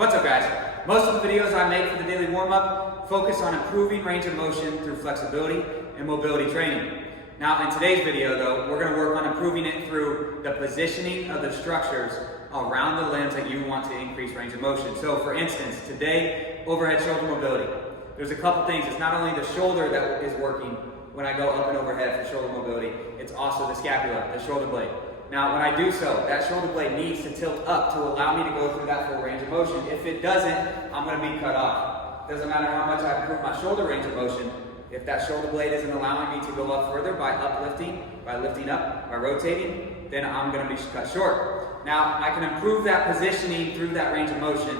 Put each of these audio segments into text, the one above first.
What's up, guys? Most of the videos I make for the daily warm-up focus on improving range of motion through flexibility and mobility training. Now, in today's video, though, we're going to work on improving it through the positioning of the structures around the limbs that you want to increase range of motion. So, for instance, today, overhead shoulder mobility. There's a couple things. It's not only the shoulder that is working when I go up and overhead for shoulder mobility, it's also the scapula, the shoulder blade. Now, when I do so, that shoulder blade needs to tilt up to allow me to go through that full range of motion. If it doesn't, I'm going to be cut off. Doesn't matter how much I improve my shoulder range of motion. If that shoulder blade isn't allowing me to go up further by uplifting, by lifting up, by rotating, then I'm going to be cut short. Now, I can improve that positioning through that range of motion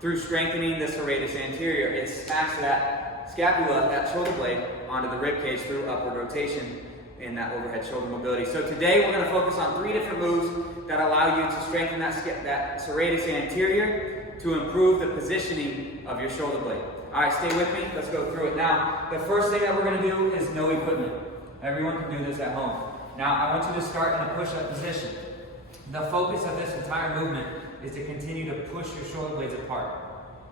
through strengthening the serratus anterior. It smacks that scapula, that shoulder blade, onto the rib cage through upward rotation in that overhead shoulder mobility. So today we're going to focus on 3 different moves that allow you to strengthen that serratus anterior to improve the positioning of your shoulder blade. All right, stay with me. Let's go through it. Now, the first thing that we're going to do is no equipment. Everyone can do this at home. Now, I want you to start in a push-up position. The focus of this entire movement is to continue to push your shoulder blades apart.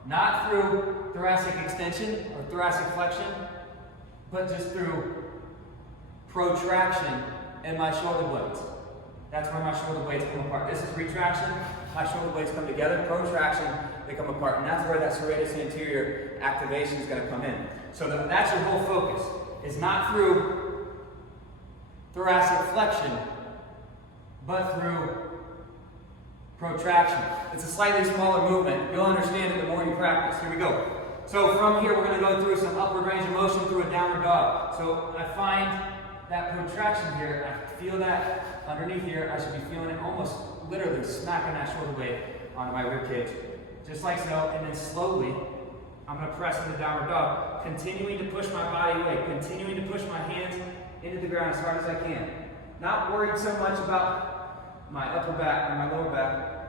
Not through thoracic extension or thoracic flexion, but just through protraction in my shoulder blades. That's where my shoulder blades come apart. This is retraction, my shoulder blades come together. Protraction, they come apart. And that's where that serratus anterior activation is going to come in. So that's your whole focus. Is not through thoracic flexion, but through protraction. It's a slightly smaller movement. You'll understand it the more you practice. Here we go. So from here, we're going to go through some upward range of motion through a downward dog. So I find that protraction here, I feel that underneath here, I should be feeling it almost literally smacking that shoulder blade onto my rib cage. Just like so, and then slowly, I'm going to press in the downward dog, continuing to push my body away, continuing to push my hands into the ground as hard as I can. Not worried so much about my upper back and my lower back,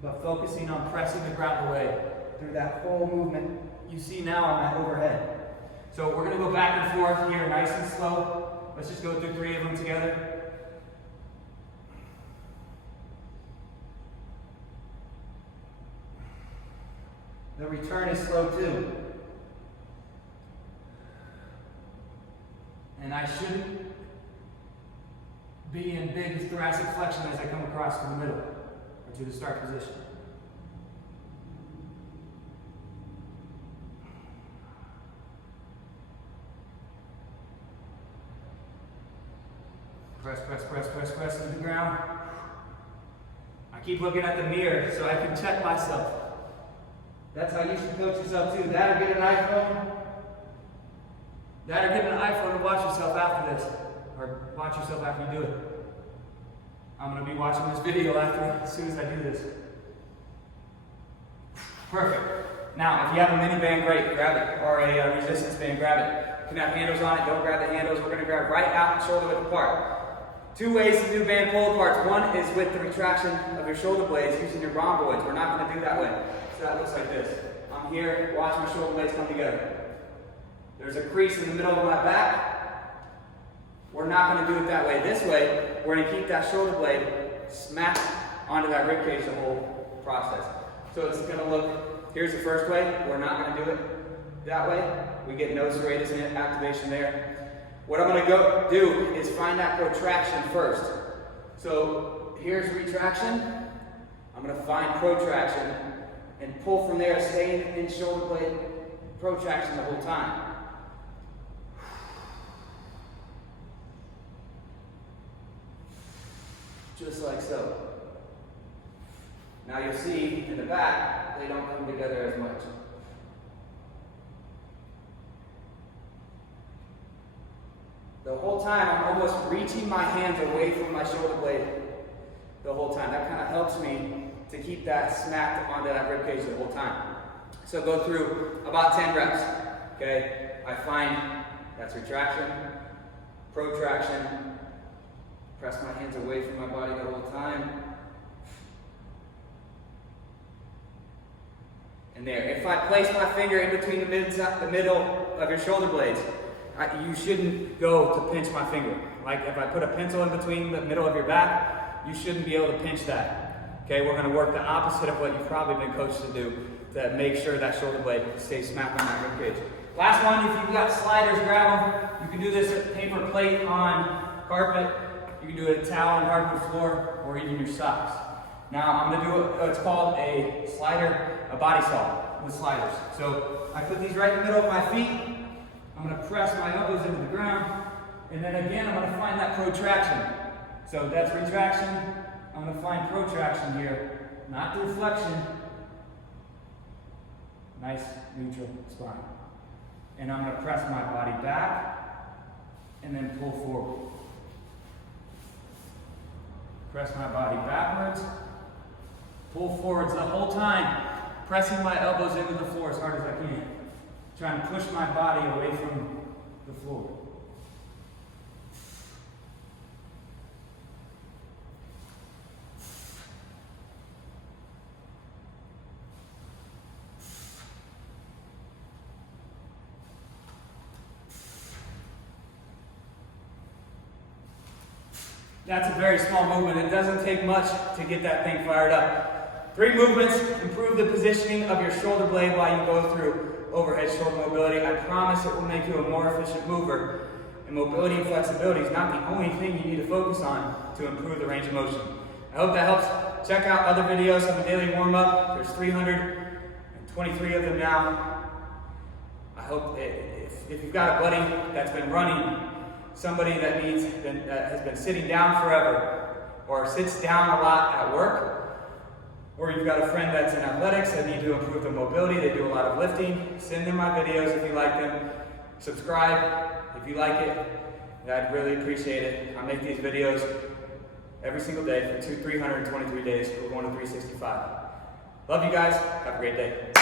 but focusing on pressing the ground away through that whole movement you see now on that overhead. So we're going to go back and forth here, nice and slow. Let's just go through 3 of them together. The return is slow too. And I shouldn't be in big thoracic flexion as I come across to the middle or to the start position. Press, press, press, press, press into the ground. I keep looking at the mirror so I can check myself. That's how you should coach yourself too. That or get an iPhone. That or get an iPhone and watch yourself after this. Or watch yourself after you do it. I'm going to be watching this video as soon as I do this. Perfect. Now, if you have a mini band, great, grab it. Or a resistance band, grab it. You can have handles on it, don't grab the handles. We're going to grab right out and shoulder width apart. 2 ways to do band pull aparts. One is with the retraction of your shoulder blades using your rhomboids. We're not going to do that way. So that looks like this. I'm here, watch my shoulder blades come together. There's a crease in the middle of my back. We're not going to do it that way. This way, we're going to keep that shoulder blade smacked onto that rib cage the whole process. So it's going to look, here's the first way. We're not going to do it that way. We get no serratus activation there. What I'm going to go do is find that protraction first. So here's retraction. I'm going to find protraction and pull from there, staying in shoulder blade protraction the whole time. Just like so. Now you'll see in the back, they don't come together as much. The whole time, I'm almost reaching my hands away from my shoulder blade the whole time. That kind of helps me to keep that smacked onto that rib cage the whole time. So go through about 10 reps, okay? I find that's retraction, protraction, press my hands away from my body the whole time. And there. If I place my finger in between the middle of your shoulder blades, you shouldn't go to pinch my finger. Like if I put a pencil in between the middle of your back, you shouldn't be able to pinch that. Okay, we're gonna work the opposite of what you've probably been coached to do to make sure that shoulder blade stays smack on that rib cage. Last one, if you've got sliders, grab them. You can do this at paper plate on carpet. You can do it at towel on hardwood floor, or even your socks. Now I'm gonna do what's called a slider, a body saw with sliders. So I put these right in the middle of my feet. I'm gonna press my elbows into the ground, and then again, I'm gonna find that protraction. So that's retraction. I'm gonna find protraction here, not through flexion. Nice neutral spine. And I'm gonna press my body back, and then pull forward. Press my body backwards, pull forwards the whole time, pressing my elbows into the floor as hard as I can. Trying to push my body away from the floor. That's a very small movement. It doesn't take much to get that thing fired up. 3 movements, improve the positioning of your shoulder blade while you go through overhead shoulder mobility. I promise it will make you a more efficient mover. And mobility and flexibility is not the only thing you need to focus on to improve the range of motion. I hope that helps. Check out other videos on the daily warm-up. There's 323 of them now. I hope if you've got a buddy that's been running, somebody that has been sitting down forever, or sits down a lot at work, or you've got a friend that's in athletics that need to improve their mobility, they do a lot of lifting, send them my videos if you like them. Subscribe if you like it. I'd really appreciate it. I make these videos every single day for 323 days. We're going to 365. Love you guys. Have a great day.